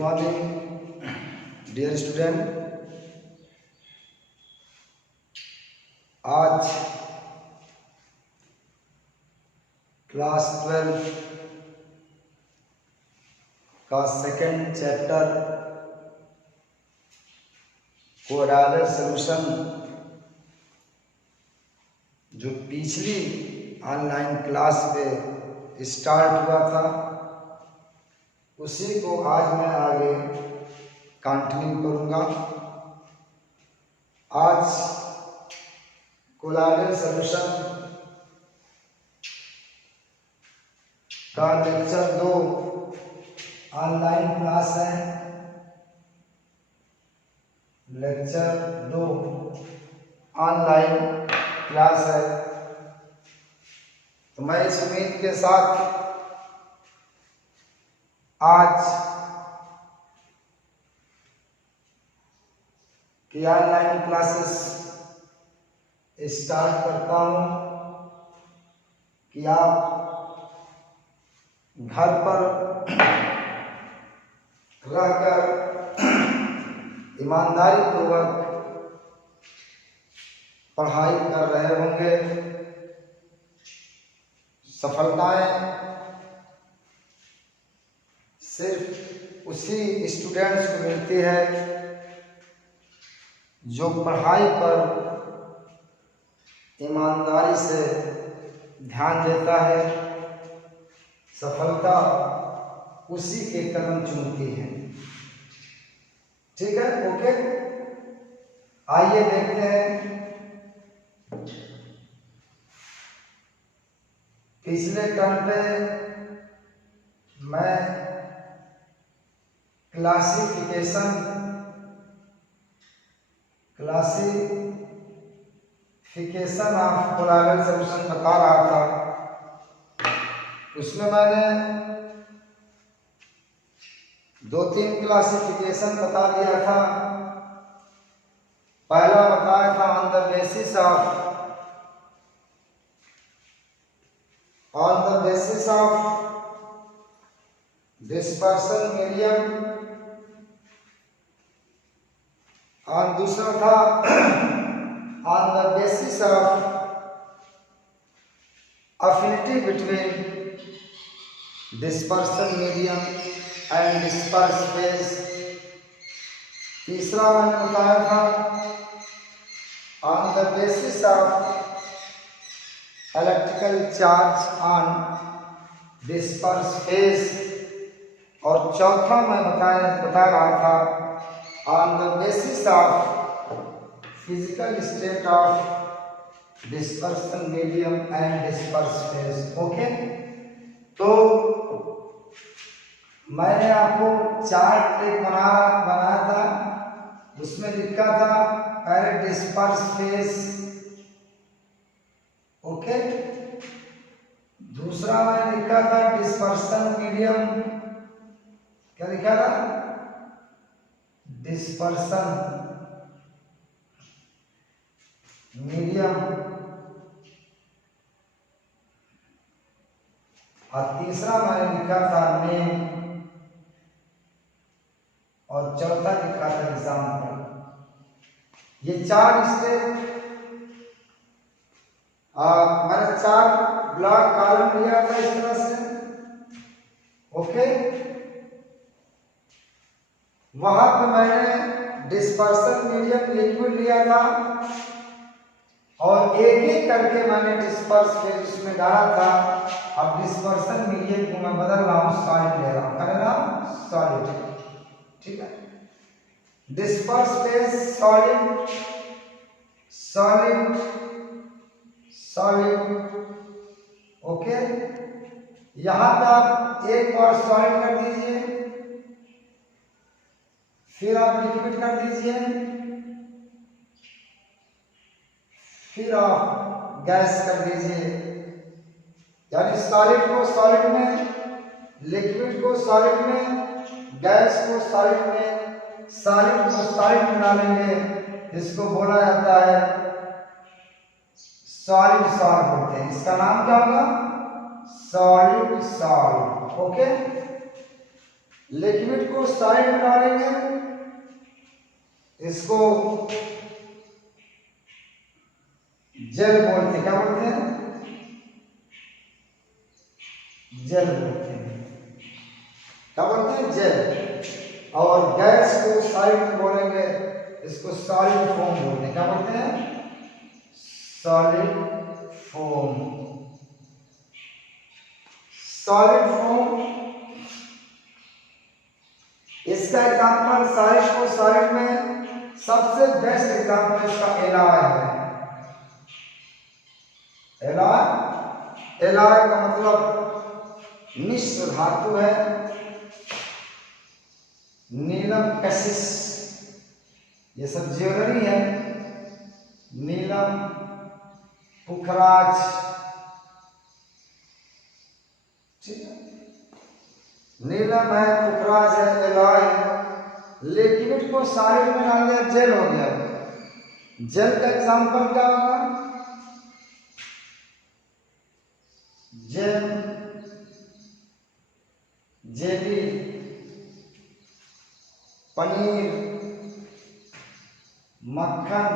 morning, dear student. आज class 12 का second chapter कोडालर solution जो पिछली ऑनलाइन क्लास पे स्टार्ट हुआ था उसी को आज मैं आगे कंटिन्यू करूँगा। आज कोडालर सॉल्यूशन का लेक्चर 2 ऑनलाइन क्लास है। लेक्चर 2 ऑनलाइन क्लास है, तो मैं इस उम्मीद के साथ आज की ऑनलाइन क्लासेस स्टार्ट करता हूँ कि आप घर पर रहकर ईमानदारी पूर्वक पढ़ाई कर रहे होंगे। सफलताएं सिर्फ उसी स्टूडेंट्स को मिलती है जो पढ़ाई पर ईमानदारी से ध्यान देता है। सफलता उसी के कदम चूमती है। ठीक है, ओके। आइए देखते हैं पिछले टर्म पे मैं क्लासिफिकेशन ऑफ कोडालर सॉल्यूशन बता रहा था। उसमें मैंने 2-3 क्लासिफिकेशन बता दिया था। पहला बताया था on the basis of dispersion medium, और दूसरा था on the basis of affinity between dispersion medium and disperse phase. तीसरा मैंने बताया था on the basis of electrical charge on disperse phase, और चौथा मैं बता रहा था on the basis of physical state of dispersion medium and disperse phase. Okay, तो मैंने आपको चार्ट एक बनाया था। उसमें लिखा था पहले डिस्पर्स फेज, ओके। दूसरा मैंने लिखा था डिस्पर्सन मीडियम। क्या लिखा था? Dispersion medium. और तीसरा मैंने लिखा था नेम, और चौथा लिखा था एग्जाम्पल। ये 4 स्टेप मैंने 4 ब्लॉक कॉलम लिया था इस तरह से, ओके। वहां पे मैंने डिस्पर्सन मीडियम लिक्विड लिया था और एक एक करके मैंने डिस्पर्स फेज उसमें डाला था। अब डिस्पर्सन मीडियम को मैं बदल रहा हूँ, सॉलिड ले रहा हूँ, कर रहा हूँ सॉलिड। ठीक है, disperse phase solid solid solid, okay. यहां पे आप एक बार सॉलिड कर दीजिए, फिर आप लिक्विड कर दीजिए, फिर आप गैस कर दीजिए। यानी सॉलिड को सॉलिड में, लिक्विड को सॉलिड में, गैस को सॉलिड में, सॉलिड को सॉलिड में डालेंगे, जिसको बोला जाता है सॉलिड सॉल्ट बोलते हैं। इसका नाम क्या होगा? Solid salt, okay. लिक्विड को सॉलिड में डालेंगे, इसको जेल बोलते हैं। क्या बोलते हैं? जेल बोलते हैं। क्या बोलते हैं? जेल। और गैस को सॉलिड में बोलेंगे, इसको सॉलिड फॉर्म बोलते हैं। क्या बोलते हैं? Solid form. Solid form. इसका एग्जांपल सॉलिड को सॉलिड में सबसे बेस्ट एग्जांपल इसका एलॉय है। एलॉय, एलॉय का मतलब मिश्र धातु है। नीलम कशिश, ये सब ज्वेलरी है। नीलम, पुखराज, ठीक है। नीलम है, पुखराज है, एलॉय है। लिक्विड को सॉलिड में डाल दिया, जेल हो गया। जेल का एग्जांपल क्या होगा? जेल, जेली, पनीर, मक्खन।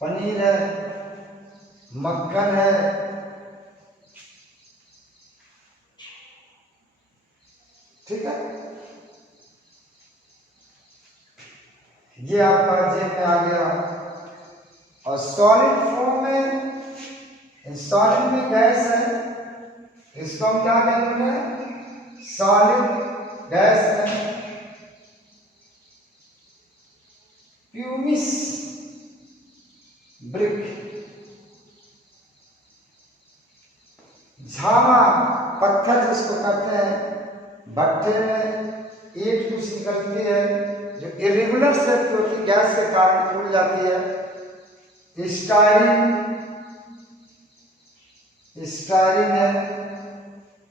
पनीर है, मक्खन है, ठीक है। ये आपका जेल में आ गया। और सॉलिड फॉर्म में, सॉलिड में गैस है, इसको हम क्या कहेंगे? सॉलिड गैस है। प्यूमिस ब्रिक, झामा पत्थर जिसको कहते हैं। भट्ठे में ईंट कुछ निकलती है जो इरेगुलर शेप की होती है, गैस के कारण टूट जाती है। स्टाइरिन, स्टाइरिन है।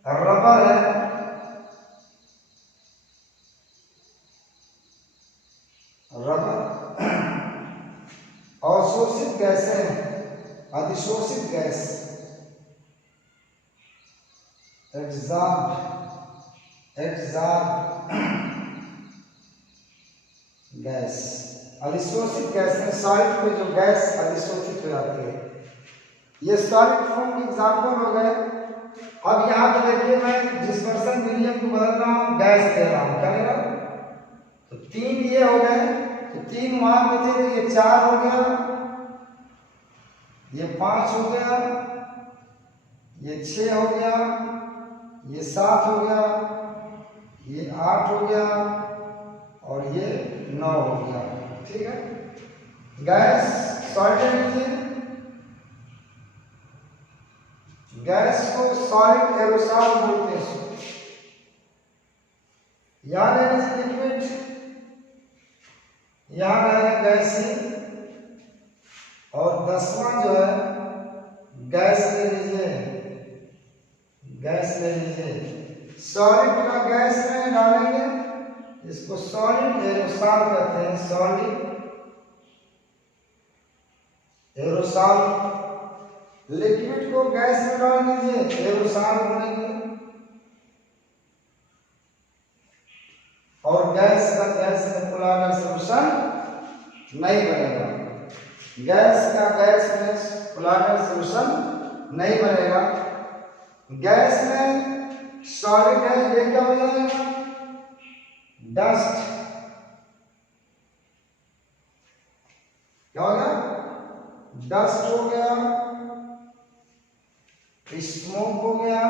रबर है, रबर। अवशोषित गैसें हैं, अधिशोषित गैस, एग्जॉस्ट, एग्जॉस्ट गैस। अधिशोषित गैस में सॉलिड में जो गैस अधिशोषित हो जाती है, ये सॉलिड फॉर्म के एग्जाम्पल हो गए। अब यहाँ पे देखिए, मैं डिस्पर्सन मीडियम को बदल रहा हूँ, गैस दे रहा हूँ। क्या ले रहा हूँ? तो 3 ये हो गए, तो 3 वहां पे थे, तो ये 4 हो गया, ये 5 हो गया, ये 6 हो गया, ये 7 हो गया, ये 8 हो गया, और ये 9 हो गया। ठीक है। गैस सॉलिड लीजिए, गैस को सॉलिड एरोसॉल बोलते हैं। यहां ले लीजिए लिक्विड, यहां रहेगा गैसीय, और 10वां जो है गैस ले लीजिए, गैस ले लीजिए। सॉलिड का गैस में डालेंगे, इसको सॉलिड एरोसॉल कहते हैं। Solid aerosol. लिक्विड को गैस में डाल दीजिए, एरोसॉल बनेंगे। और गैस का गैस में पोलर सॉल्यूशन नहीं बनेगा। गैस का गैस में पोलर सॉल्यूशन नहीं बनेगा। गैस में सॉलिड है, ये क्या हो जाएगा? डस्ट। क्या हो गया? डस्ट हो गया, स्मोक हो गया।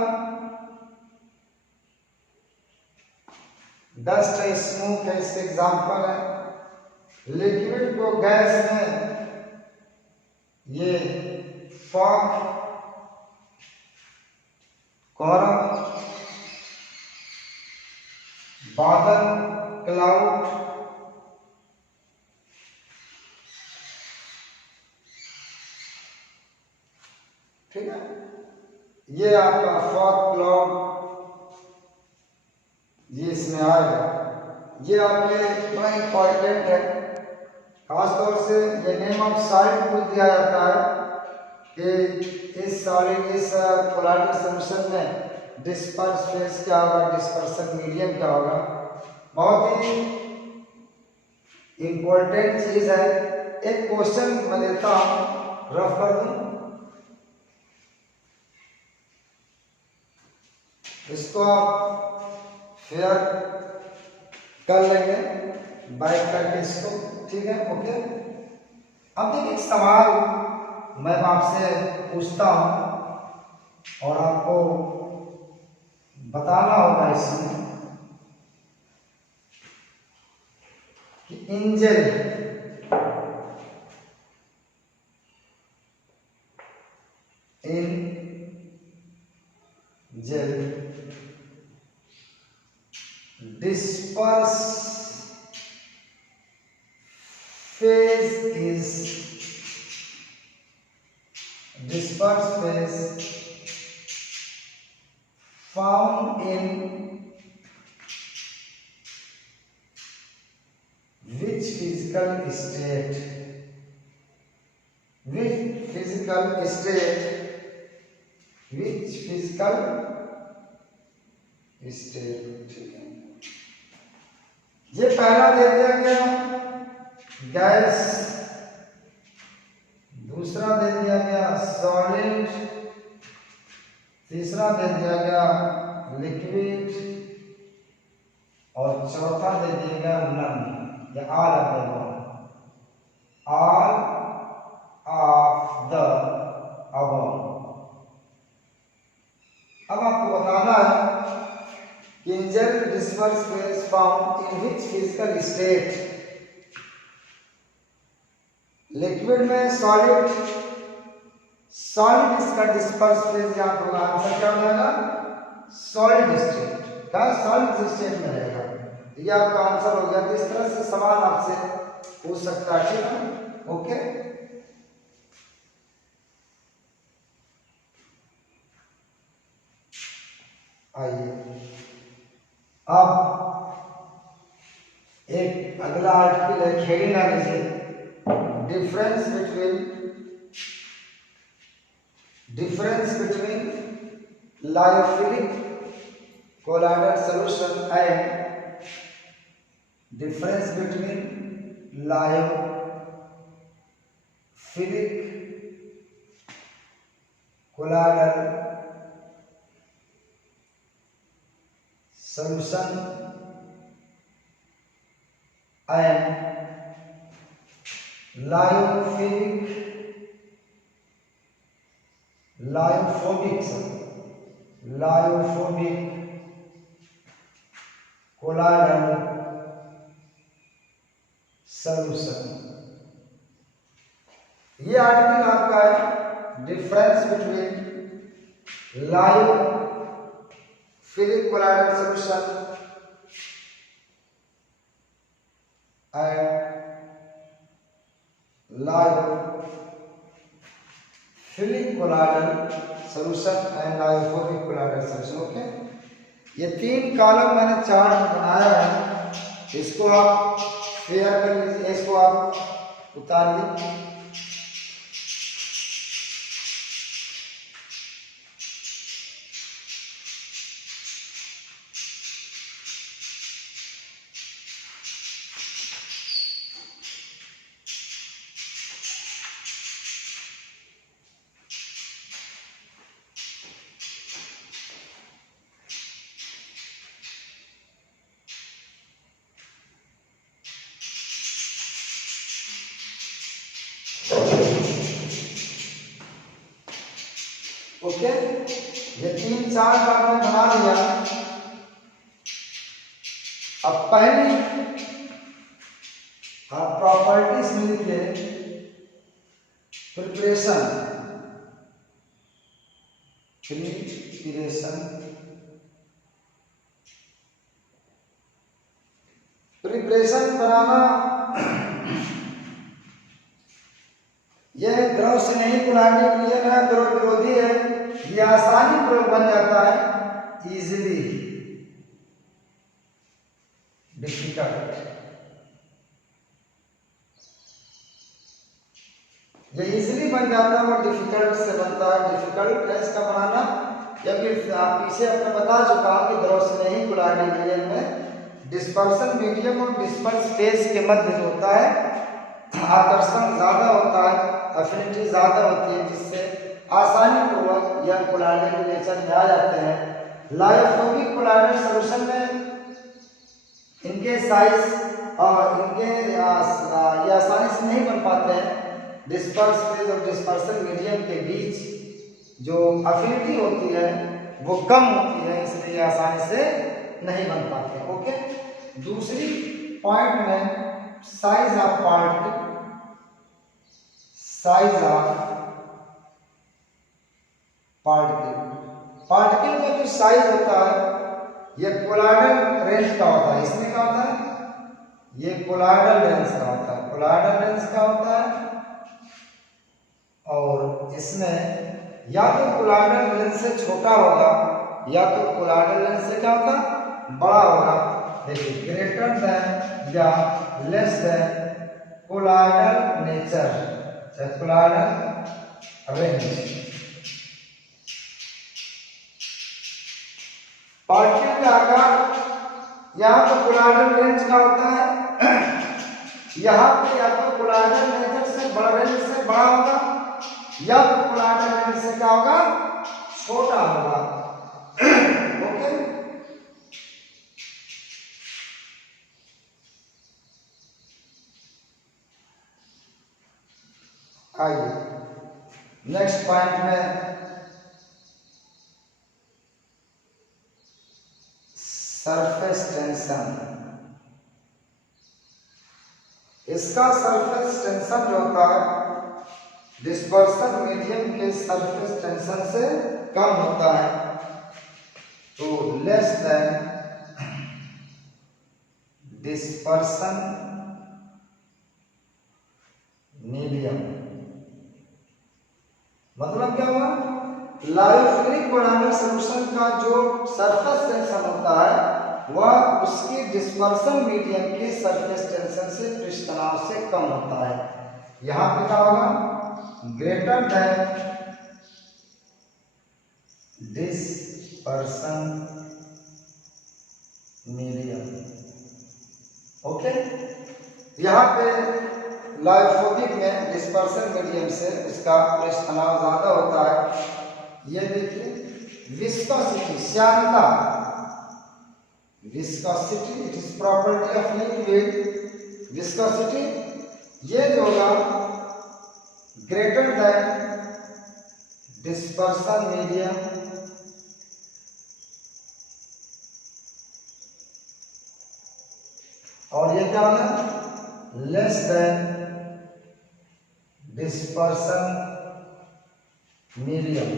डस्ट है, स्मोक है, इसके एग्जाम्पल है। लिक्विड को गैस में ये फॉग, कोहरा, बादल, क्लाउड, ठीक है। ये आपका फॉग, क्लाउड, ये इसमें आएगा। ये आपके बड़ा इंपॉर्टेंट है, खासतौर से ये नेम ऑफ सॉलिड को दिया जाता है कि इस सॉलिड, इस पोलैरिटी सॉल्यूशन में डिस्पर्स फेज क्या होगा, डिस्पर्सन मीडियम क्या होगा। बहुत ही इंपॉर्टेंट चीज है। एक क्वेश्चन मैं देता हूं, रफ कर दूं, इसको आप फेयर कर लेंगे बाइक करके इसको, ठीक है, ओके। अब देखिए एक सवाल मैं आपसे पूछता हूं और आपको बताना होगा इसमें कि angel disperse phase is disperse phase found in which physical state, which physical state, which physical state, ठीक है। ये पहला दे दिया गया गैस, दूसरा दे दिया गया सॉलिड, तीसरा दे दिया गया लिक्विड और चौथा दे दिया गया नन या ऑल ऑफ द अबव। अब आपको बताना है कि angel disperse phase found in which physical state. Liquid में सॉलिड, सॉलिड इसका डिस्पर्स फेज यहाँ पर होगा, आंसर क्या हो जाएगा सॉलिड स्टेट, क्या सॉलिड स्टेट में रहेगा। ये आपका आंसर हो गया। तो इस तरह से सवाल आपसे पूछ सकता है, ठीक है, ओके। आइए अब एक अगला आर्टिकल है, हेडिंग आ लीजिए, difference between lyophilic colloidal solution and difference between lyophilic colloidal solution and lyophobic colloidal solution। ये आर्टिकल आपका है difference between lyophilic colloidal solution and lyophilic colloidal solution and lyophobic colloidal solution, okay. ये तीन column मैंने chart बनाया है, इसको आप फेयर कर लीजिए, इसको आप उतारिए। ओके, ये तीन चार आपने बना लिया। अब पहली आप प्रॉपर्टीज में लिखिए प्रिपरेशन, प्रिपरेशन बनाना। यह द्रव से नहीं कुल्हाड़ी के लिए नया द्रव विरोधी है, यह आसानी प्रयोग बन जाता है, इजीली डिफिकल्ट, यह इजीली बन जाता है और डिफिकल्ट से बनता है। डिफिकल्ट है इसका बनाना, क्योंकि पीछे आपने बता चुका कि द्रव्यस्नेही कोलॉइडल मीडियम में डिस्पर्सन मीडियम और डिस्पर्स फेज के मध्य जो होता है आकर्षण ज्यादा होता है, एफिनिटी ज्यादा होती है, जिससे आसानी पूर्वक यह कोलॉइडल नेचर में आ जाते हैं। लायोफोबिक कोलॉइडल सॉल्यूशन में इनके साइज और इनके ये आसानी से नहीं बन पाते हैं। डिस्पर्स फेज और डिस्पर्सन मीडियम के बीच जो एफिनिटी होती है वो कम होती है, इसलिए आसानी से नहीं बन पाते। ओके, दूसरी पॉइंट में size of particle, size of particle का जो साइज होता है यह कोलॉइडल रेंज का होता है। इसमें क्या होता है, ये कोलॉइडल रेंज का होता है, कोलॉइडल रेंज का होता है। और इसमें या तो कोलॉइडल रेंज से छोटा होगा या तो कोलॉइडल रेंज से क्या होगा, बड़ा होगा। देखिए, ग्रेटर देन या less than colloidal nature, colloidal range. Particle का आकार यहाँ तो कोलॉइडल रेंज का होता है, यहाँ पे या तो कोलॉइडल नेचर से बड़ा, रेंज से बड़ा होगा या तो कोलॉइडल रेंज से क्या होगा, छोटा होगा। ओके, आइए नेक्स्ट पॉइंट में सरफेस टेंशन। इसका सरफेस टेंशन जो होता है डिस्पर्सन मीडियम के सरफेस टेंशन से कम होता है, तो लेस देन डिस्पर्सन मीडियम। मतलब क्या हुआ, लायोफिलिक कोलॉइडल सॉल्यूशन का जो सरफेस टेंशन होता है वह उसकी डिस्पर्सन मीडियम के सरफेस टेंशन से, पृष्ठ तनाव से कम होता है। यहां पे क्या होगा, greater than dispersion medium. Okay, यहाँ पे लायोफोबिक में डिस्पर्सन मीडियम से इसका पृष्ठ तनाव ज्यादा होता है। ये देखिए, विस्कोसिटी, श्यानता, viscosity it is property of liquid. Viscosity ये जो होगा ग्रेटर देन डिस्पर्सन मीडियम और ये क्या होगा, less than dispersion medium.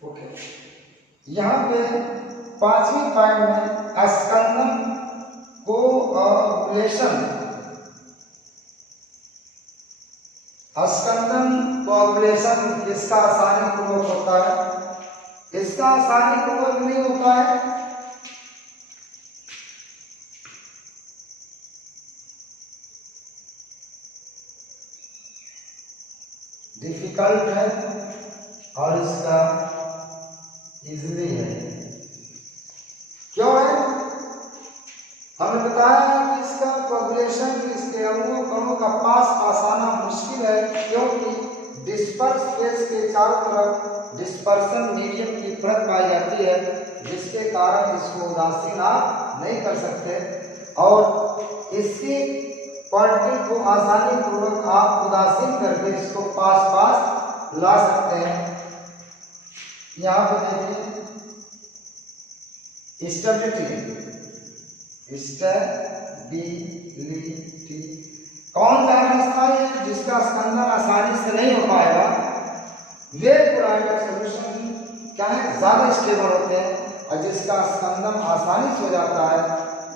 Okay, यहां पे पांचवी पॉइंट में स्कंदन कोअगुलेशन। स्कंदन कोअगुलेशन इसका आसानी पूर्वक होता है, इसका आसानी पूर्वक नहीं होता है। डिफिकल्ट है और इसका इजली है। क्यों है, हमने बताया कि इसका कोअगुलेशन इसके अंगों कणों का पास आना मुश्किल है, क्योंकि डिस्पर्स फेज के चारों तरफ डिस्पर्सन मीडियम की परत पाई जाती है, जिसके कारण इसको उदासीन आप नहीं कर सकते और इसकी पार्टिकल को आसानी पूर्वक आप उदासीन करके इसको पास ला सकते हैं। यहाँ पे देखिए, स्टेबिलिटी, कौन ज्यादा स्थायी है, जिसका स्कंदन आसानी से नहीं हो पाएगा, वे कोलॉइडल सॉल्यूशन क्या है, ज्यादा स्टेबल होते हैं, और जिसका स्कंदन आसानी से हो जाता है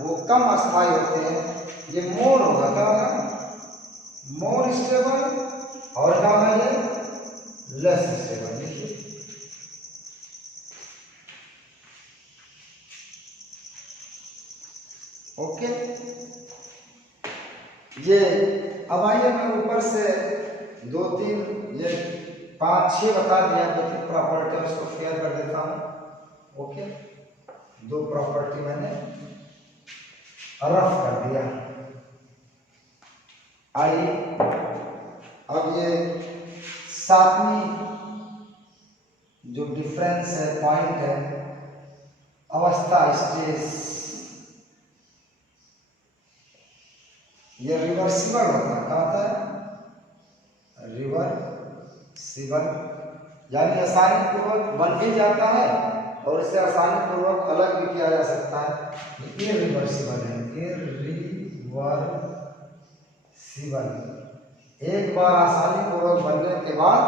वो कम अस्थायी होते हैं। ये मोर होगा, क्या होगा, मोर स्टेबल, और क्या होगा, ये लेस स्टेबल। देखिए, ओके, ये अब आइए मैं ऊपर से 2-3 ये 5-6 बता दिया, 2-3 प्रॉपर्टी उसको क्लियर कर देता हूँ। ओके, 2 प्रॉपर्टी मैंने रफ कर दिया। आइए अब ये 7वीं जो डिफरेंस है, पॉइंट है, अवस्था स्टेज, ये रिवर्सिबल होता है। क्या होता है? रिवर्सिबल, यानी आसानी पूर्वक बन भी जाता है और इसे आसानी पूर्वक अलग भी किया जा सकता है। इरिवर्सिबल है, इरिवर्सिबल। एक बार आसानी पूर्वक बनने के बाद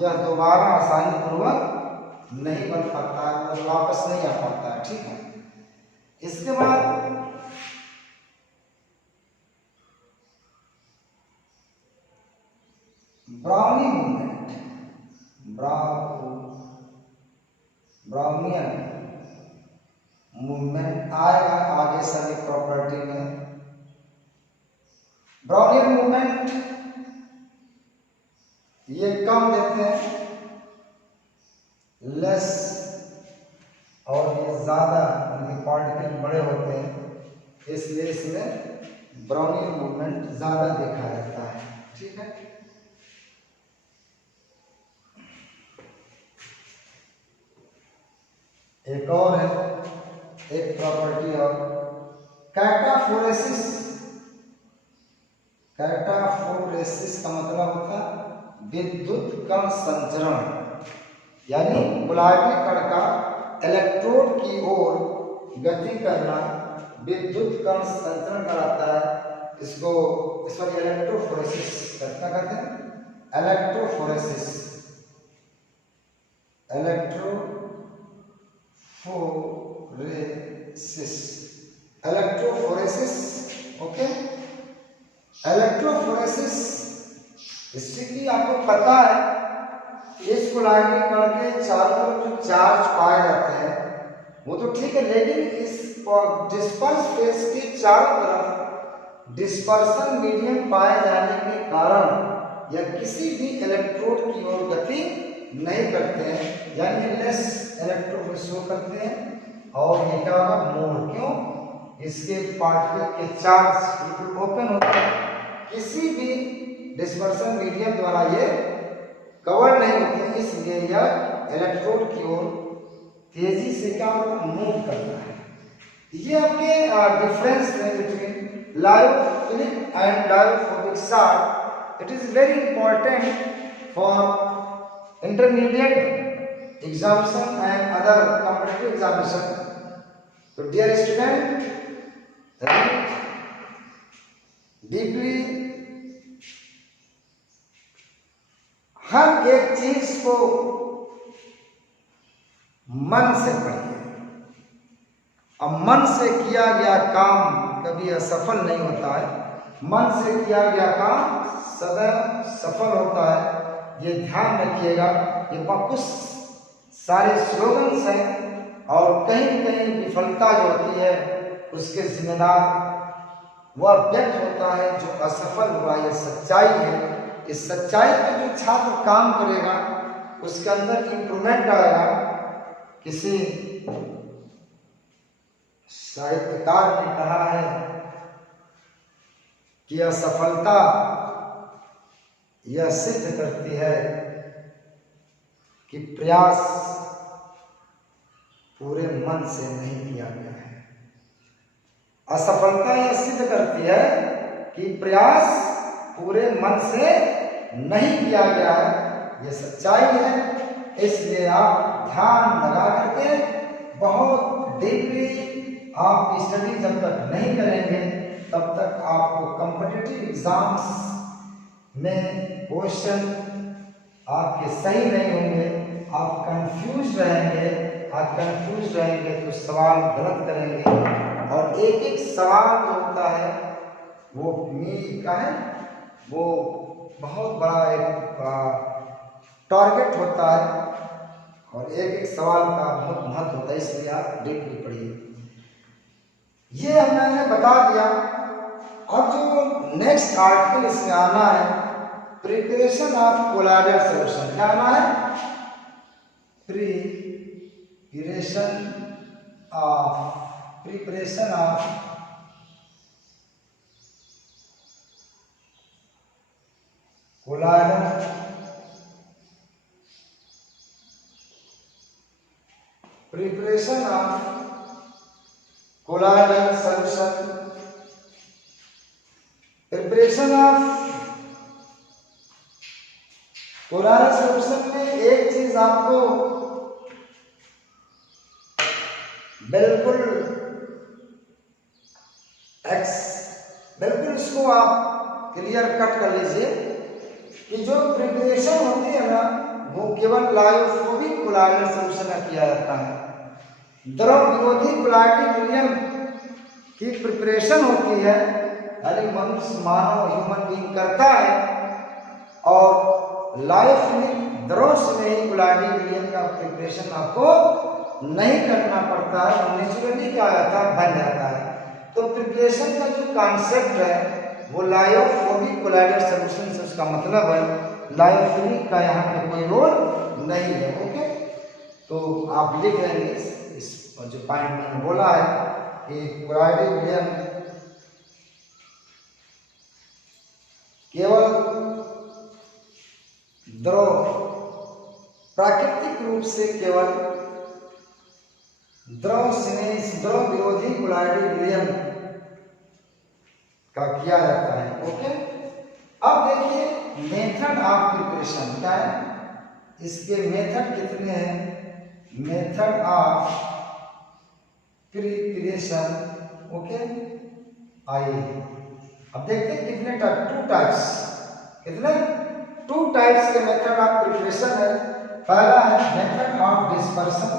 यह दोबारा आसानी पूर्वक नहीं बन पाता है, मतलब वापस नहीं आ पाता है। ठीक है, इसके बाद ब्राउनी मूवमेंट, ब्राउनियन मूवमेंट आएगा आगे सभी प्रॉपर्टी में। ब्राउनियन मूवमेंट ये कम देते हैं, लेस, और ये ज्यादा, इनके पार्टिकल बड़े होते हैं, इसलिए इसमें ब्राउनियन मूवमेंट ज्यादा देखा जाता है। ठीक है, एक और है, एक प्रॉपर्टी और कैटाफोरेसिस। कैटाफोरेसिस का मतलब होता है विद्युत कण संचरण, यानी गुलाबी कण का इलेक्ट्रोड की ओर गति करना विद्युत कण संचरण कराता है। इसको इस पर इलेक्ट्रोफोरेसिस क्या कहते हैं? Electrophoresis, electrophoresis. ओके, इलेक्ट्रोफोरेसिस, इससे कि आपको पता है इस गुलाबी कण के चारों तरफ जो चार्ज पाए जाते हैं वो तो ठीक है, लेकिन इस डिस्पर्स फेस के चारों तरफ डिस्पर्सन मीडियम पाए जाने के कारण यह किसी भी इलेक्ट्रोड की ओर गति नहीं करते हैं, यानी लेस इलेक्ट्रोड शो करते हैं। और ये क्या होगा? मोर। क्यों? इसके पार्टिकल के चार्ज बिल्कुल ओपन होते हैं, किसी भी डिस्पर्सन मीडियम द्वारा ये कवर नहीं होते, इसलिए यह इलेक्ट्रोड की ओर तेजी से क्या मूव करता है। ये आपके डिफरेंस है between lyophilic and lyophobic short. It is very important for intermediate examination and other competitive examination. तो डियर स्टूडेंट, रीड डीपली, हर एक चीज को मन से पढ़िए। अब मन से किया गया काम कभी असफल नहीं होता है, मन से किया गया काम सदैव सफल होता है। ये ध्यान रखिएगा। ये कुछ सारे स्लोगन्स हैं और कहीं कहीं विफलता जो होती है उसके जिम्मेदार वह व्यक्ति होता है जो असफल हुआ। ये सच्चाई है। इस सच्चाई पर जो छात्र काम करेगा उसके अंदर इंप्रूवमेंट आएगा। किसी साहित्यकार ने कहा है कि असफलता यह सिद्ध करती है कि प्रयास पूरे मन से नहीं किया गया है। असफलता यह सिद्ध करती है कि प्रयास पूरे मन से नहीं किया गया है। यह सच्चाई है। इसलिए आप ध्यान लगा करके बहुत डीपली आप स्टडी जब तक नहीं करेंगे तब तक आपको कॉम्पिटिटिव एग्जाम्स में क्वेश्चन आपके सही नहीं होंगे। आप कंफ्यूज रहेंगे। आप कंफ्यूज रहेंगे तो सवाल गलत करेंगे और एक एक सवाल जो होता है वो का है, वो बहुत बड़ा एक टारगेट होता है और एक एक सवाल का बहुत महत्व होता है। इसलिए आप डीपली पढ़िए। ये मैंने बता दिया अब जो नेक्स्ट आर्टिकल इसमें आना है, प्रिपरेशन ऑफ कोलाइडल सॉल्यूशन। क्या आना है? Preparation of colloidal preparation of colloidal solution. Preparation of colloidal solution में एक चीज आपको बिल्कुल इसको आप क्लियर कट कर लीजिए कि जो प्रिपरेशन होती है ना, वो केवल लायोफोबिक कोलाइडल सॉल्यूशन में किया जाता है। द्रव विरोधी कोलाइडिक विलयन की प्रिपरेशन होती है, यानी मनुष्य मानव ह्यूमन बीइंग करता है, और लायोफिलिक द्रव में ही कोलाइडिक विलयन का प्रिपरेशन आपको नहीं करना पड़ता है, वो नेचुरली क्या आता है, बन जाता है। तो प्रिपरेशन का जो कॉन्सेप्ट है वो लायोफोबिक कोलाइडल सॉल्यूशन से उसका मतलब है लायोफिलिक का यहाँ पे कोई रोल नहीं है। ओके, तो आप लिख लेंगे इस जो पॉइंट मैंने बोला है कि कोलाइडिक विलयन केवल द्रव प्राकृतिक रूप से केवल द्रव विरोधी कोलाइडिक विलयन का किया जाता है। ओके, अब देखिए मेथड ऑफ प्रिपरेशन क्या है, इसके मेथड कितने हैं? Method of preparation. ओके, आइए अब देखते हैं कितने टाइप, टू टाइप्स, कितने, टू टाइप्स के मेथड ऑफ प्रिपरेशन है। पहला है मेथड ऑफ डिस्पर्शन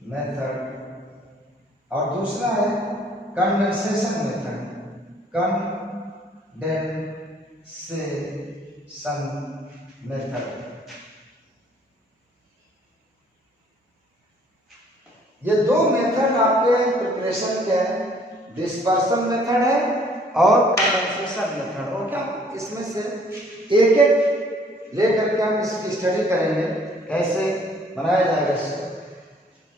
मेथड, और दूसरा है कंडेंसेशन मेथड। ये दो मेथड आपके प्रिपरेशन के, डिस्पर्शन मेथड है और कंडेंसेशन मेथड। ओके, इसमें से एक एक लेकर के हम इसकी स्टडी करेंगे कैसे बनाया जाएगा इसको।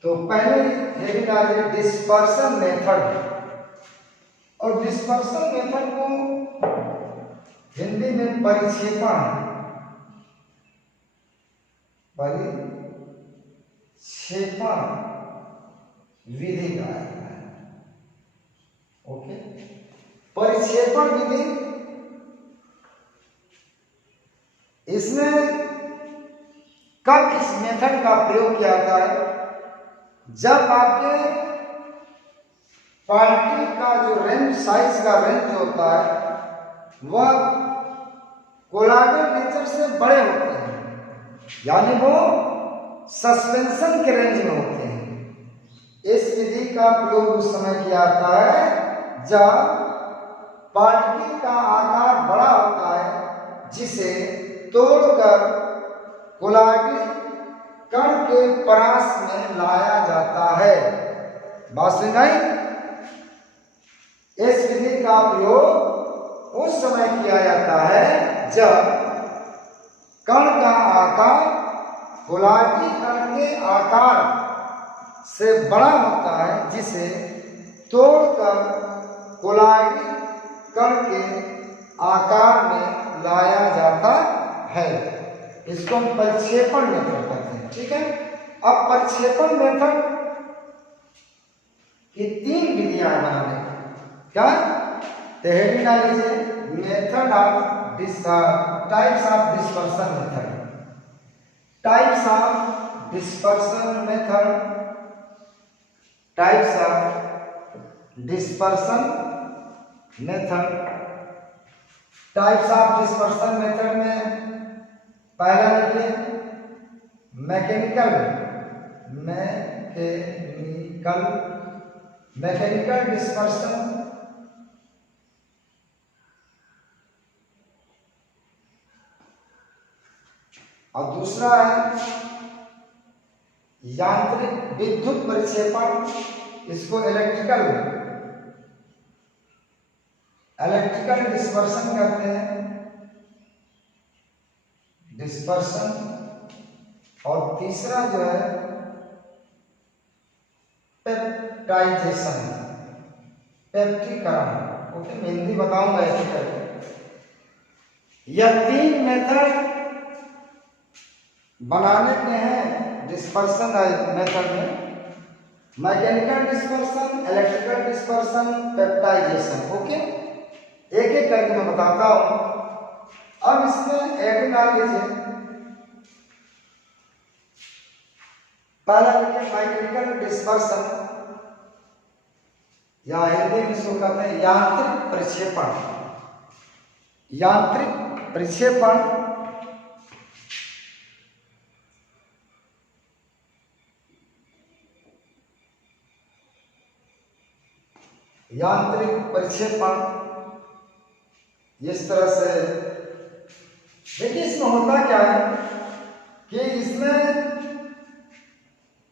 तो पहले हेडिंग आ रही है डिस्पर्शन मेथड, और डिस्पर्शन मेथड को हिंदी में परिक्षेपण विधि कहा जाता है। ओके, परिक्षेपण विधि, इसमें कब इस मेथड का प्रयोग किया जाता है? जब आपके पार्टिकल का जो रेंज, साइज का रेंज होता है वह कोलाइडल नेचर से बड़े होते हैं, यानी वो सस्पेंशन के रेंज में होते हैं। इस विधि का प्रयोग उस समय किया जाता है जब पार्टिकल का आकार बड़ा होता है, जिसे तोड़कर कोलाइडल कण के परास में लाया जाता है। बात समझ आई? इस विधि का प्रयोग उस समय किया जाता है जब कण का आकार कोलाइडल कण के आकार से बड़ा होता है, जिसे तोड़कर कोलाइडल कण के आकार में लाया जाता है। इसको हम परिक्षेपण मेथड कहते हैं। ठीक है, अब परिक्षेपण मेथड की तीन विधियां बनाने की, क्या? तो हेडिंग डाल लीजिए method of types of dispersion method. Types of dispersion method, types of dispersion method. Types of dispersion method में पहला देखिए मैकेनिकल डिस्पर्शन, और दूसरा है यांत्रिक विद्युत परिक्षेपण, इसको इलेक्ट्रिकल डिस्पर्शन कहते हैं, डिस्पर्शन। और तीसरा जो है पेप्टाइजेशन, पेप्टीकरण। ओके, मैं हिंदी बताऊंगा ऐसे करके। यह 3 मेथड बनाने के हैं डिस्पर्शन मेथड में, mechanical dispersion, electrical dispersion, peptization. Okay, एक एक करके मैं बताता हूं। अब इसमें एड डाल लीजिए। पहला देखिए मैकेनिकल डिस्पर्शन, या हिंदी में इसको कहते हैं यांत्रिक प्रक्षेपण। यांत्रिक प्रक्षेपण इस तरह से देखिए। इसमें होता क्या है कि इसमें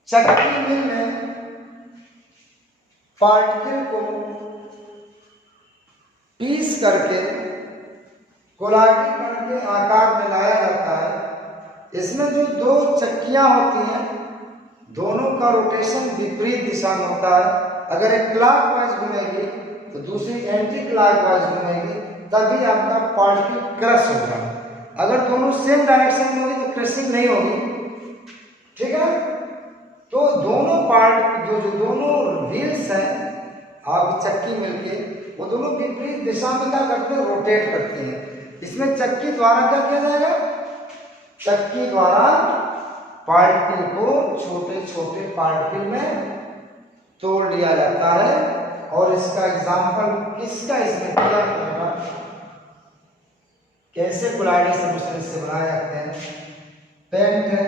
चक्की मिल में पार्टिकल को पीस करके कोलाइडिंग करके आकार में लाया जाता है। इसमें जो 2 चक्कियां होती हैं, दोनों का रोटेशन विपरीत दिशा में होता है। अगर एक क्लॉकवाइज घूमेगी तो दूसरी एंटी क्लॉकवाइज घूमेगी, तभी आपका पार्टिकल क्रश होगा। अगर दोनों सेम डायरेक्शन में होगी तो क्रशिंग नहीं होगी, ठीक है। तो दोनों पार्ट जो दोनों व्हील्स हैं आपकी चक्की मिलके, वो दोनों विपरीत दिशा में क्या करते हैं, रोटेट करती हैं। इसमें चक्की द्वारा क्या किया जाएगा, चक्की द्वारा पार्टिकल को छोटे छोटे पार्टिकल में तोड़ लिया जाता है। और इसका एग्जाम्पल किसका इसमें दिया जाएगा, कैसे कोलाइडिंग सॉल्यूशन इससे बनाए जाते हैं। पेंट है,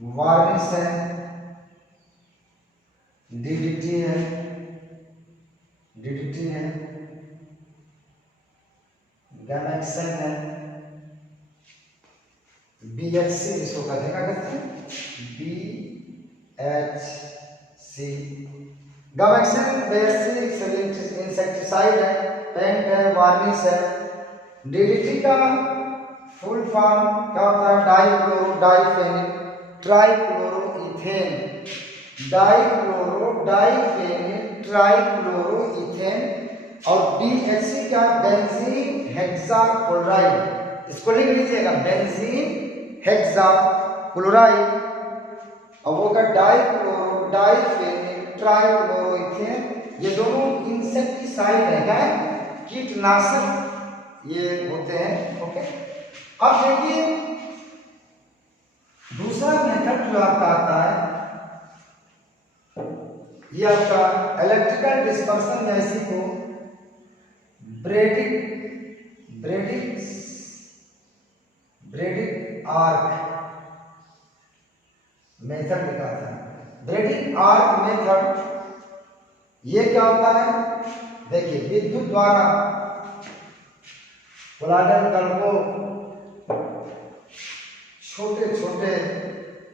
वार्निश है, डीडीटी है, गैमेक्सन है, बीएचसी इसको कहते हैं, BHC। गैमेक्सन बेसिक इंसेक्टिसाइड है, पेंट है, वार्निश है। डीडीटी का फुल फॉर्म क्या होता है, डाइक्लोरो डाइफेनिल ट्राइक्लोरोइथेन, डाइक्लोरो डाइफेनिल ट्राइक्लोरोइथेन। और BHC का बेंजीन हेक्साक्लोराइड, इसको लिख लीजिएगा, बेंजीन हेक्साक्लोराइड। और वो का डाइक्लोरो डाइफेनिल ट्राइक्लोरोइथेन। ये दोनों इंसेक्टिसाइड है, क्या है, कीटनाशक ये होते हैं। ओके, अब देखिए दूसरा मेथड जो आपका आता है, ये आपका इलेक्ट्रिकल डिस्पर्शन, या इसी को ब्रेडिक आर्क मेथड लिखा था। ब्रेडिक आर्क मेथड ये क्या होता है, देखिए विद्युत द्वारा कोलाइडल तल को छोटे छोटे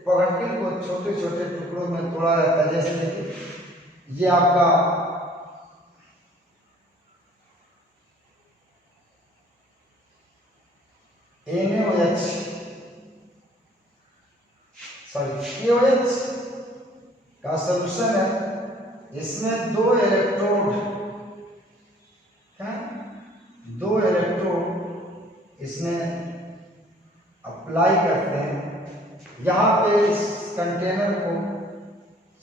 पार्टिकल को छोटे छोटे टुकड़ों में तोड़ा जाता है। जैसे देखिए ये आपका KOH का सॉल्यूशन है। इसमें 2 इलेक्ट्रोड इसमें अप्लाई करते हैं। यहाँ पे इस कंटेनर को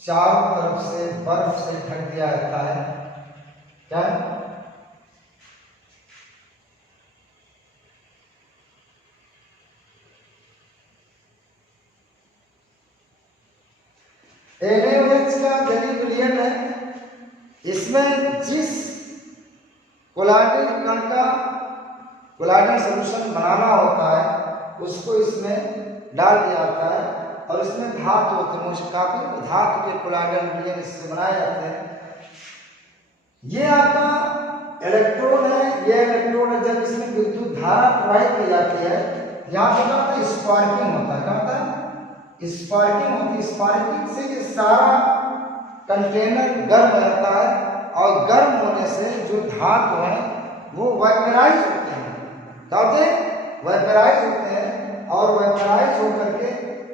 चारों तरफ से बर्फ से ढक दिया जाता है, क्या NaOH का बेरिलियम है। इसमें जिस कोलाइडल कण का कोलाइडल सॉल्यूशन बनाना होता है उसको इसमें डाल दिया जाता है। और इसमें धातु होते हैं, काफी धातु के कोलाइडल विलयन इससे बनाए जाते हैं। ये आपका इलेक्ट्रोड है, ये इलेक्ट्रोड है। जब इसमें विद्युत धारा प्रवाहित की जाती है, यहाँ पे क्या होता है, स्पार्किंग होता है। क्या होता है, स्पार्किंग होती है। स्पार्किंग से ये सारा कंटेनर गर्म रहता है और गर्म होने से जो धातु है वो वेपराइज होते हैं। क्या होते हैं? वेपराइज होते हैं और वेपराइज होकर के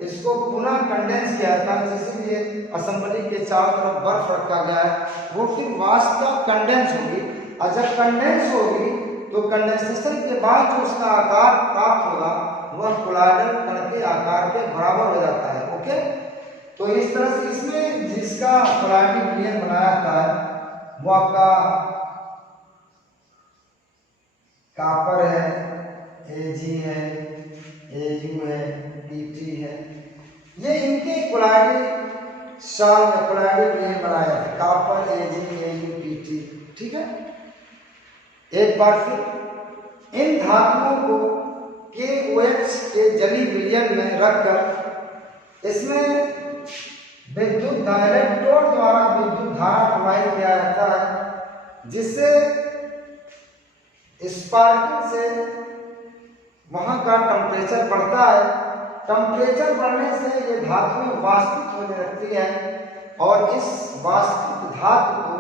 इसको पुनः कंडेंस किया जाता है। इसीलिए असेंबली के चारों तरफ बर्फ रखा गया है, वो फिर वास्तव कंडेंस होगी और जब कंडेंस होगी तो कंडेंसेशन के बाद जो उसका आकार प्राप्त होगा वह कोलॉइडल कण के आकार के बराबर हो जाता है। ओके, तो इस तरह से इसमें जिसका कोलॉइडल विलयन बनाया जाता है वो आपका कॉपर है, Ag है, Au है, Pt है, ये इनके कोलॉइडल साल में कोलॉइडल विलयन बनाया जाता है। Copper, Ag, Au, Pt। ठीक है, एक बार फिर इन धातुओं को KOH के जलीय विलयन में रखकर इसमें विद्युत धारा इलेक्ट्रोड द्वारा विद्युत धारा प्रवाहित किया जाता है, जिससे स्पार्किंग से वहां का टेम्परेचर बढ़ता है। टेम्परेचर बढ़ने से ये धातुएं वाष्पित होने लगती है और इस वाष्पित धातु को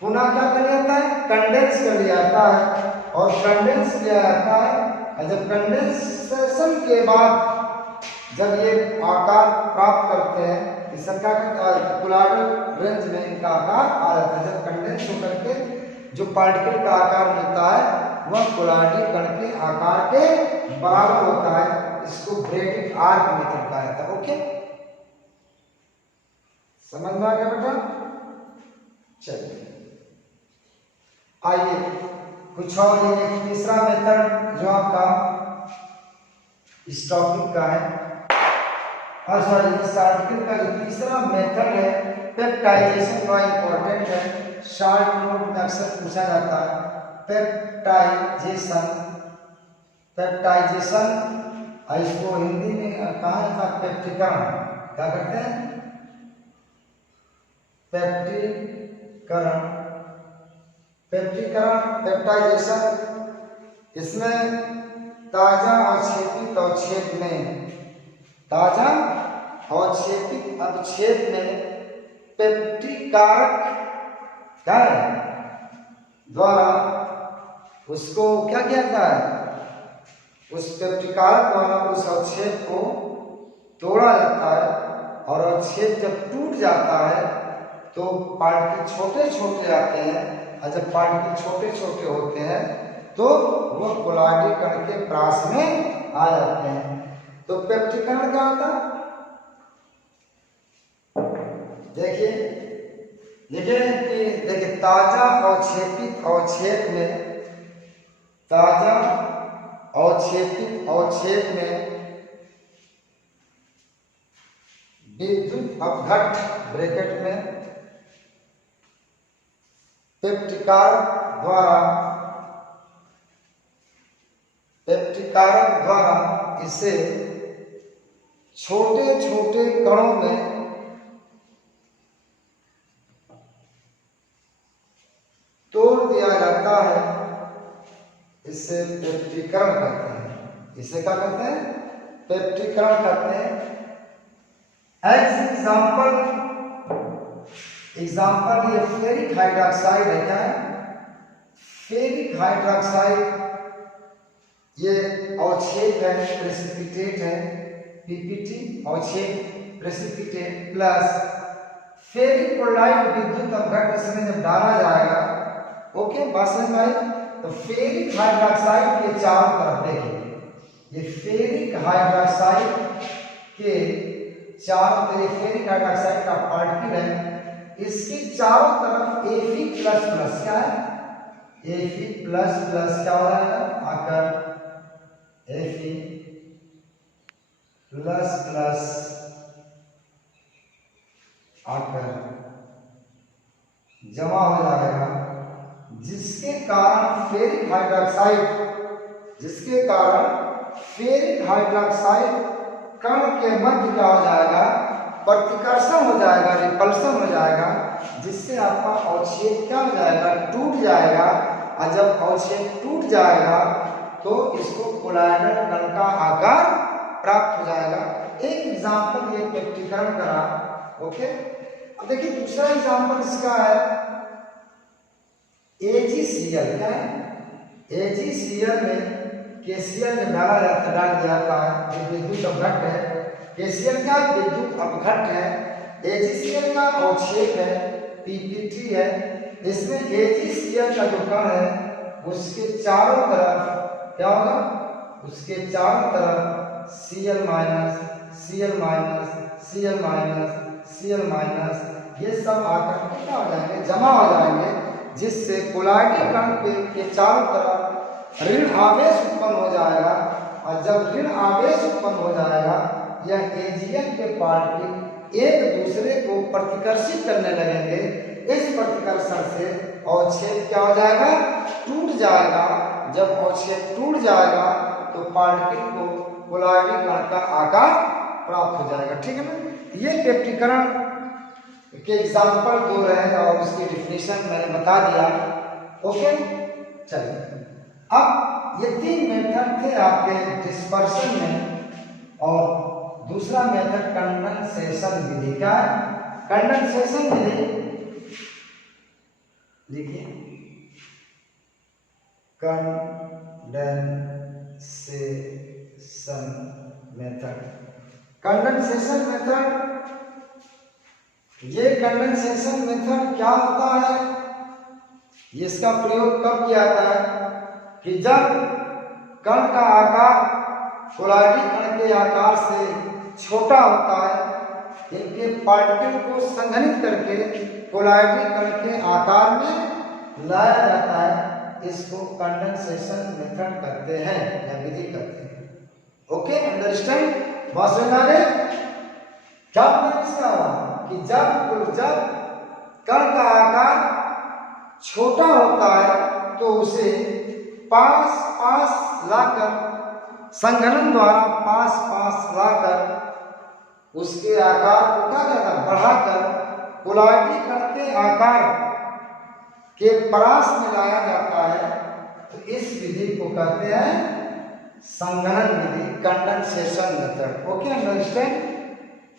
पुनः क्या कर लिया जाता है? कंडेंस कर लिया जाता है और कंडेंस किया जाता है। और जब कंडेंसेशन के बाद जब ये आकार प्राप्त करते हैं, इस क्या करता है? कोलॉइडल रेंज में इनका आकार आ जाता है। जब कंडेंस होकर के जो पार्टिकल का आकार मिलता है वह कोलॉइडल कण के आकार के बराबर होता है। इसको ब्रेकिंग आर्क मेथड कहा जाता है। ओके, समझ में आ गया बेटा? चलिए आइए कुछ और ये तीसरा मेथड जो आपका इस टॉपिक का है, और सॉरी इस आर्टिकल का जो तीसरा मेथड है पेप्टाइजेशन, बड़ा इंपॉर्टेंट है। शॉर्ट नोट में अक्सर पूछा जाता है पेप्टाइजेशन। पेप्टाइजेशन इसको हिंदी में कहा जाता है पेप्टिकरण। क्या करते हैं? पेप्टिकरण। पेप्टिकरण, पेप्टाइजेशन, इसमें ताजा अवक्षेपित अवक्षेप में ताजा अवक्षेपित अवक्षेप में पेप्टिकारक क्या है द्वारा उसको क्या किया जाता है? उस पेप्टिकारक द्वारा उस अवक्षेप को तोड़ा जाता है और अवक्षेप जब टूट जाता है तो पार्टिकल छोटे छोटे आते हैं और जब पार्टिकल छोटे छोटे होते हैं तो वह कोलॉइडल कण के प्रास में आ जाते हैं। तो पेप्टिकरण क्या होता है? देखिए ताजा अवक्षेपित अवक्षेप में, ताजा अवक्षेपित अवक्षेप में विद्युत अपघट्ट ब्रैकेट में पेप्टिकारक द्वारा इसे छोटे छोटे कणों में तोड़ दिया जाता है। इसे पेप्टिकरण कहते हैं। इसे क्या कहते हैं? पेप्टिकरण कहते हैं। एग्जाम्पल ये फेरिक हाइड्रोक्साइड है। क्या है? फेरिक हाइड्रोक्साइड ये अवक्षेप है, प्रेसिपिटेट है, पीपीटी अवक्षेप प्रेसिपिटेट प्लस फेरिक क्लोराइड विद्युत अपघट्ट इसमें जब डाला जाएगा, ओके बात समझ में आई? तो फेरिक हाइड्रोक्साइड के चारों तरफ देखिए, ये फेरिक हाइड्रोक्साइड के चारों तरफ फेरिक हाइड्रोक्साइड का पार्टिकल है, इसके चारों तरफ Fe प्लस प्लस क्या है? Fe प्लस प्लस क्या हो जाएगा? आकर Fe प्लस प्लस आकर जमा हो जाएगा, जिसके कारण फेरिक हाइड्रोक्साइड कण के मध्य क्या हो जाएगा? प्रतिकर्षण हो जाएगा, रिपल्सन हो जाएगा, जिससे आपका अवक्षेप क्या हो जाएगा? टूट जाएगा। और जब अवक्षेप टूट जाएगा तो इसको कोलॉइडल कण का आकार प्राप्त हो जाएगा। एक एग्जाम्पल ये व्यक्तीकरण करा। ओके, अब देखिए दूसरा एग्जाम्पल इसका है AgCl। क्या है? AgCl में KCl में डाल दिया था, ये विद्युत अपघट्ट है। KCl का विद्युत अपघट्ट है, AgCl का अवक्षेप है, ppt है। इसमें AgCl का जो कण है उसके चारों तरफ क्या होगा? उसके चारों तरफ Cl minus Cl minus Cl minus Cl minus ये सब आकर के क्या हो जाएंगे? जमा हो जाएंगे, जिससे कोलाइडी कण के चारों तरफ ऋण आवेश उत्पन्न हो जाएगा। और जब ऋण आवेश उत्पन्न हो जाएगा, यह Agl के पार्टिकल एक दूसरे को प्रतिकर्षित करने लगेंगे। इस प्रतिकर्षण से अवक्षेप क्या हो जाएगा? टूट जाएगा। जब अवक्षेप टूट जाएगा तो पार्टिकल को कोलाइडी कण का आकार प्राप्त हो जाएगा। ठीक है ना? ये व्यक्तीकरण के एग्जाम्पल दो रहे और उसकी डिफिनेशन मैंने बता दिया। ओके, चलिए अब ये तीन मेथड थे आपके डिस्पर्शन में, और दूसरा मेथड कंडेंसेशन विधि का है। कंडेंसेशन विधि लिखिए, कंडेंसेशन मेथड। कंडेंसेशन मेथड, ये कंडेंसेशन मेथड क्या होता है? इसका प्रयोग कब किया जाता है? कि जब कण का आकार कोलाइडी कण के आकार से छोटा होता है, इनके पार्टिकल को संघनित करके कोलाइडी कण के आकार में लाया जाता है। इसको कंडेंसेशन मेथड कहते हैं या विधि कहते हैं। Okay, understand? बात समझ आ गई? क्या मतलब इसका हुआ कि जब कण का आकार छोटा होता है तो उसे पास लाकर, संघनन द्वारा पास लाकर उसके आकार को क्या कहता है? बढ़ाकर कोलाइडी कण के आकार के परास में लाया जाता है। तो इस विधि को कहते हैं संघनन विधि, कंडेंसेशन मेथड। Okay, understand?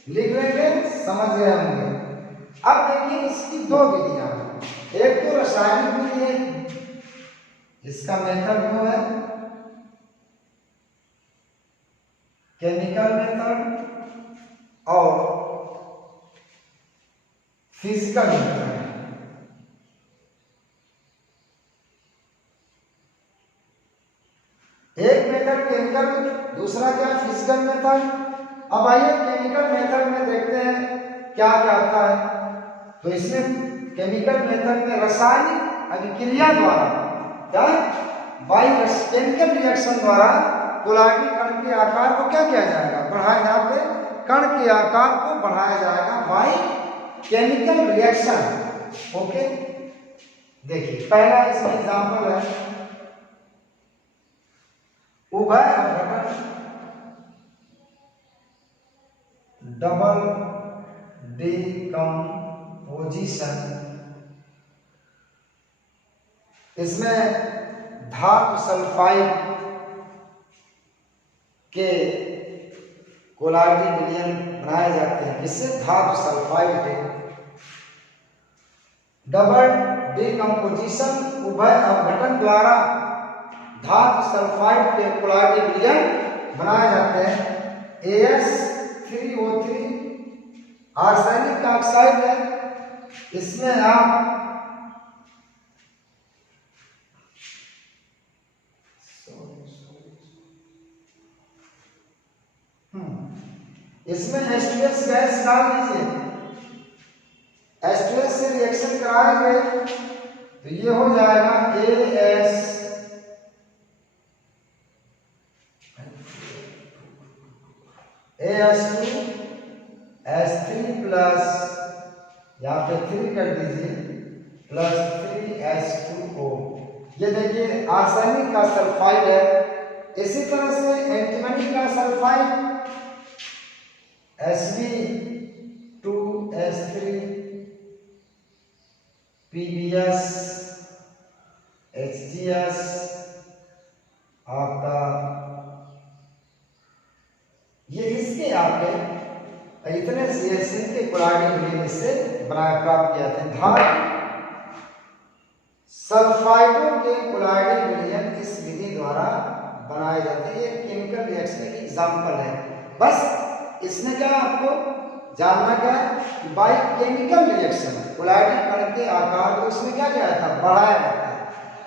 लिख लेंगे, समझ गए होंगे। अब देखिए इसकी दो विधियां हैं। एक तो रासायनिक विधि है, इसका मेथड वो है केमिकल मेथड, और फिजिकल मेथड। एक मेथड केमिकल, दूसरा क्या? Physical method. अब आइए केमिकल मेथड में देखते हैं क्या क्या आता है। तो इसमें केमिकल मेथड में रासायनिक अभिक्रिया द्वारा क्या? बाई केमिकल रिएक्शन द्वारा कोलाइडी कण के आकार को क्या किया जाएगा? बढ़ाया। यहाँ पे कण के आकार को बढ़ाया जाएगा बाई केमिकल रिएक्शन। ओके, देखिए पहला इसमें एग्जांपल है उभय अपघटन डबल डिकम्पोजिशन। इसमें धातु सल्फाइड के कोलाइडी विलयन बनाए जाते हैं। किससे? धातु सल्फाइड के। डबल डिकम्पोजिशन, उभय अपघटन द्वारा धातु सल्फाइड के कोलाइडी विलयन बनाए जाते हैं। AS3O3 आर्सेनिक का ऑक्साइड है। इसमें आप इसमें H2S गैस डाल दीजिए, H2S से रिएक्शन कराएंगे तो ये हो जाएगा AS2S3 प्लस, यहाँ पे 3 कर दीजिए, प्लस 3H2O। ये देखिए आर्सेनिक का सल्फाइड है। इसी तरह से एंटीमनी का सल्फाइड Sb2S3 PbS HgS आपका, ये इसके आपके इतने CH3 के कोलाइडिंग विलयन इससे बनाए प्राप्त किए जाते हैं। धातु सल्फाइडों के कोलाइडिंग विलयन इस विधि द्वारा बनाए जाते हैं। ये केमिकल रिएक्शन की एग्जांपल है। बस इसमें क्या आपको जानना क्या है कि बाय केमिकल रिएक्शन कोलाइडिंग कण के आकार को इसमें क्या किया जाता है, बढ़ाया जाता है।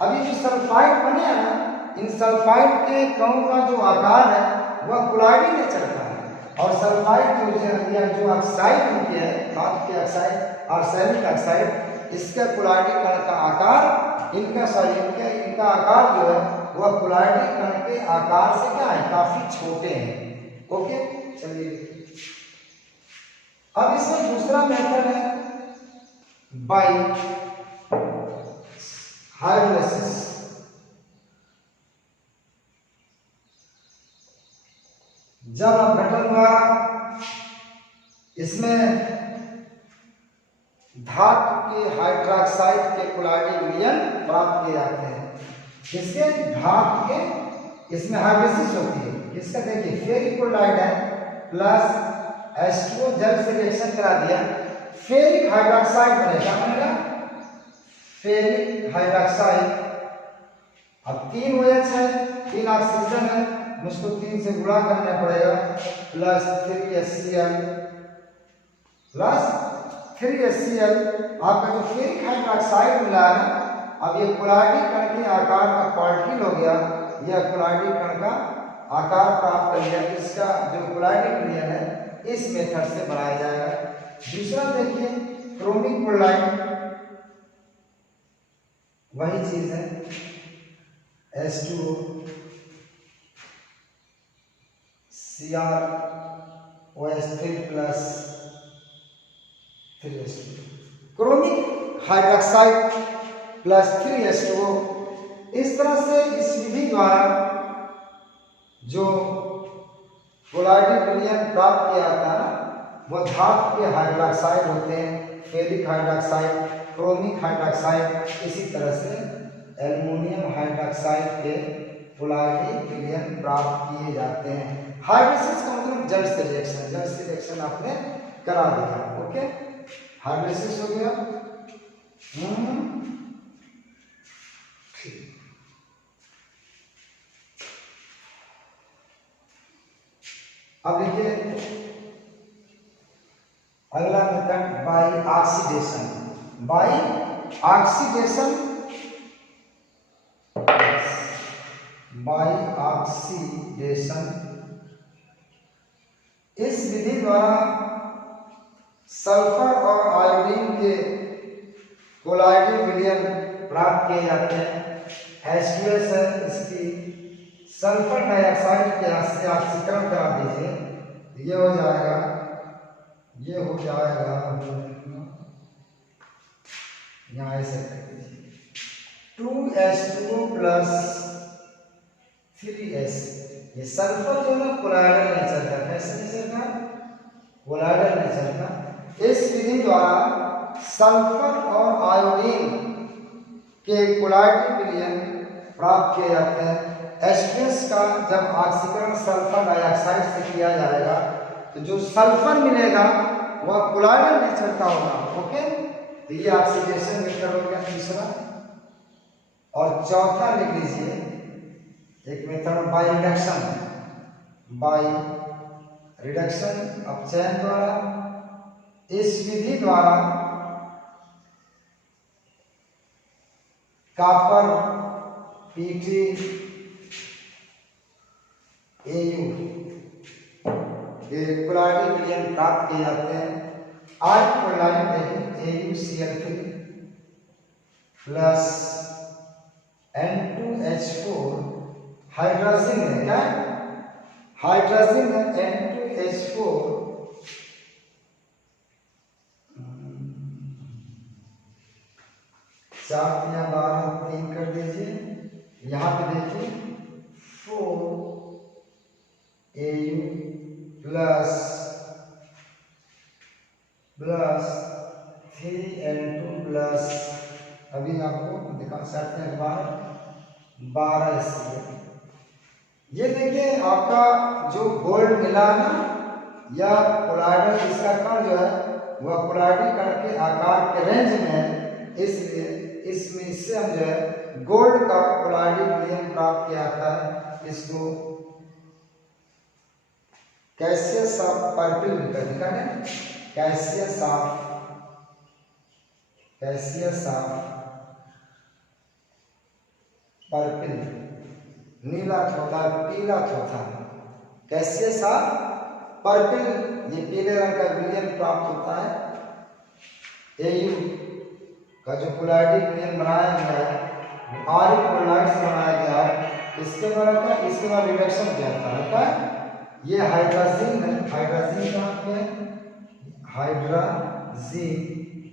अभी जो सल्फाइड बने हैं ना, इन सल्फाइड के कणों का जो आकार है वह कोलाइडिंग नेचर का है। और सल्फाइड जो ऑक्साइड होती है, धातु के ऑक्साइड आर्सेनिक ऑक्साइड, इसका कोलाइडिंग कण का आकार इनका आकार जो है वह कोलाइडिंग कण के आकार से क्या है, काफी छोटे हैं। ओके, चलिए अब इसमें दूसरा मेथड है बाय हाइड्रोलाइसिस। जब अपघटन द्वारा इसमें धातु के हाइड्रोक्साइड के कोलाइडिंग विलयन प्राप्त किए जाते हैं। जिसके धातु के इसमें हाइड्रोलिसिस होती है। किसका देखिए, फेरिक क्लोराइड है प्लस H2O जल से रिएक्शन करा दिया, फेरिक हाइड्रोक्साइड बनेगा, बनेगा फेरिक हाइड्रोक्साइड। अब 3 OH है, 3 ऑक्सीजन है, मुझको 3 से गुणा करना पड़ेगा, प्लस 3HCl आपका जो फेरिक हाइड्रोक्साइड मिला है। अब ये कोलाइडिंग कण के आकार का पार्टिकल हो गया, यह कोलाइडिंग कण का आकार प्राप्त कर लिया। इसका जो कोलाइडिंग विलयन है इस मेथड से बनाया जाएगा। दूसरा देखिए क्रोमिक क्लोराइड, वही चीज है, H2O CrOH3 plus 3H2, chromic hydroxide plus 3H2O। इस तरह से इस विधि द्वारा जो कोलाइडिंग विलयन प्राप्त किया जाता है ना, वो धातु के हाइड्रोक्साइड होते हैं, फेरिक हाइड्रोक्साइड, क्रोमिक हाइड्रोक्साइड। इसी तरह से एल्युमिनियम हाइड्रोक्साइड के कोलाइडिंग विलयन प्राप्त किए जाते हैं। हाइड्रोलिसिस का मतलब जल से रिएक्शन आपने करा दिया। ओके, हाइड्रोलिसिस हो गया। ठीक, अब देखिए अगला मेथड बाय ऑक्सीडेशन। इस विधि द्वारा सल्फर और आयोडीन के कोलाइडिंग विलयन प्राप्त किए जाते हैं। H2S है, इसकी सल्फर डाइऑक्साइड के से ऑक्सीकरण करा दीजिए, ये हो जाएगा, यहाँ ऐसे कर दीजिए 2H2O प्लस 3S। ये सल्फर जो है कोलाइडल नेचर का, कैसे नेचर का, कोलाइडल नेचर का। इस विधि द्वारा सल्फर और आयोडीन के कोलाइडिंग विलयन प्राप्त किए जाते हैं। H2S का जब ऑक्सीकरण सल्फर डाइऑक्साइड से किया जाएगा तो जो सल्फर मिलेगा वह कोलाइडल नेचर का होगा। ओके, तो ये ऑक्सीडेशन मेथड हो गया तीसरा। और चौथा लिख लीजिए एक मेथड बाय रिडक्शन अपचयन द्वारा। इस विधि द्वारा कॉपर Pt Au ये कोलाइडिंग विलयन प्राप्त किए जाते हैं। आज कोलाइड देखिए AuCl3 प्लस N2H4 हाइड्रोजन है, क्या हाइड्रोजन है, N2H4 4 या 12 3 कर दीजिए। यहाँ पे देखिए 4Au प्लस 3N2 प्लस, अभी आपको दिखा सकते हैं 12 SCl। ये देखिए आपका जो गोल्ड मिला ना, या कोलॉइडल इसका कण जो है वह कोलॉइडल कण के आकार के रेंज में है, इसलिए इससे हम जो है गोल्ड का कोलॉइडल विलयन प्राप्त किया था। इसको कैसियस ऑफ पर्पिल भी कहते हैं, कैसियस ऑफ पर्पिल, नीला थोथा पीला थोथा, कैसियस ऑफ पर्पिल, ये पीले रंग का विलयन प्राप्त होता है। एयू का जो कोलॉइडल विलयन बनाया गया है आर्य कोलॉइड से बनाया गया है। इसके द्वारा क्या, इसके द्वारा रिडक्शन किया था। ये हाइड्राजीन है, हाइड्राजीन कहाँ पे है, हाइड्राजीन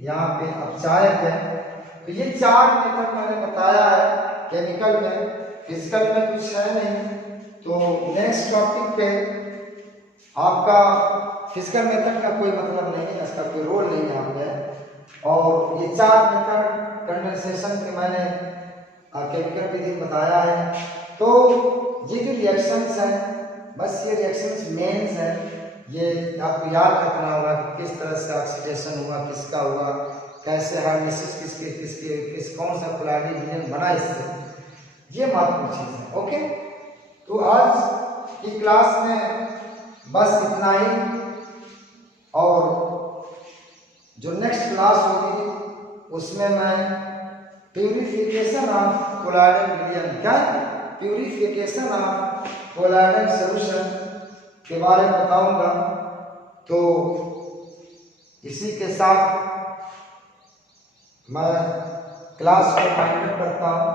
यहाँ पे अपचायक है। तो ये 4 मेथड मैंने बताया है केमिकल में, फिजिकल में कुछ है नहीं। तो नेक्स्ट टॉपिक पे आपका फिजिकल मेथड का कोई मतलब नहीं है, इसका कोई रोल नहीं यहाँ पे। और ये 4 मेथड कंडेंसेशन के मैंने केमिकल विधि बताया है। तो ये जो रिएक्शंस हैं, बस ये रिएक्शंस मेन्स हैं, ये आपको याद रखना होगा कि किस तरह से ऑक्सीडेशन हुआ, किसका हुआ, कैसे हाइड्रोलिसिस किस कौन सा कोलॉइडल विलयन बना इससे, ये महत्वपूर्ण चीज़ है। ओके, तो आज की क्लास में बस इतना ही, और जो नेक्स्ट क्लास होगी उसमें मैं प्यूरिफिकेशन ऑफ कोलॉइडल विलयन, क्या प्यूरिफिकेशन ऑफ कोलॉइडल सॉल्यूशन के बारे में बताऊंगा। तो इसी के साथ मैं क्लास को फाइनल करता हूँ।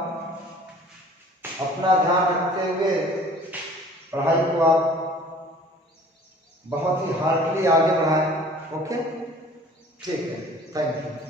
अपना ध्यान रखते हुए पढ़ाई को आप बहुत ही हार्डली आगे बढ़ाएं। ओके, ठीक है, थैंक यू।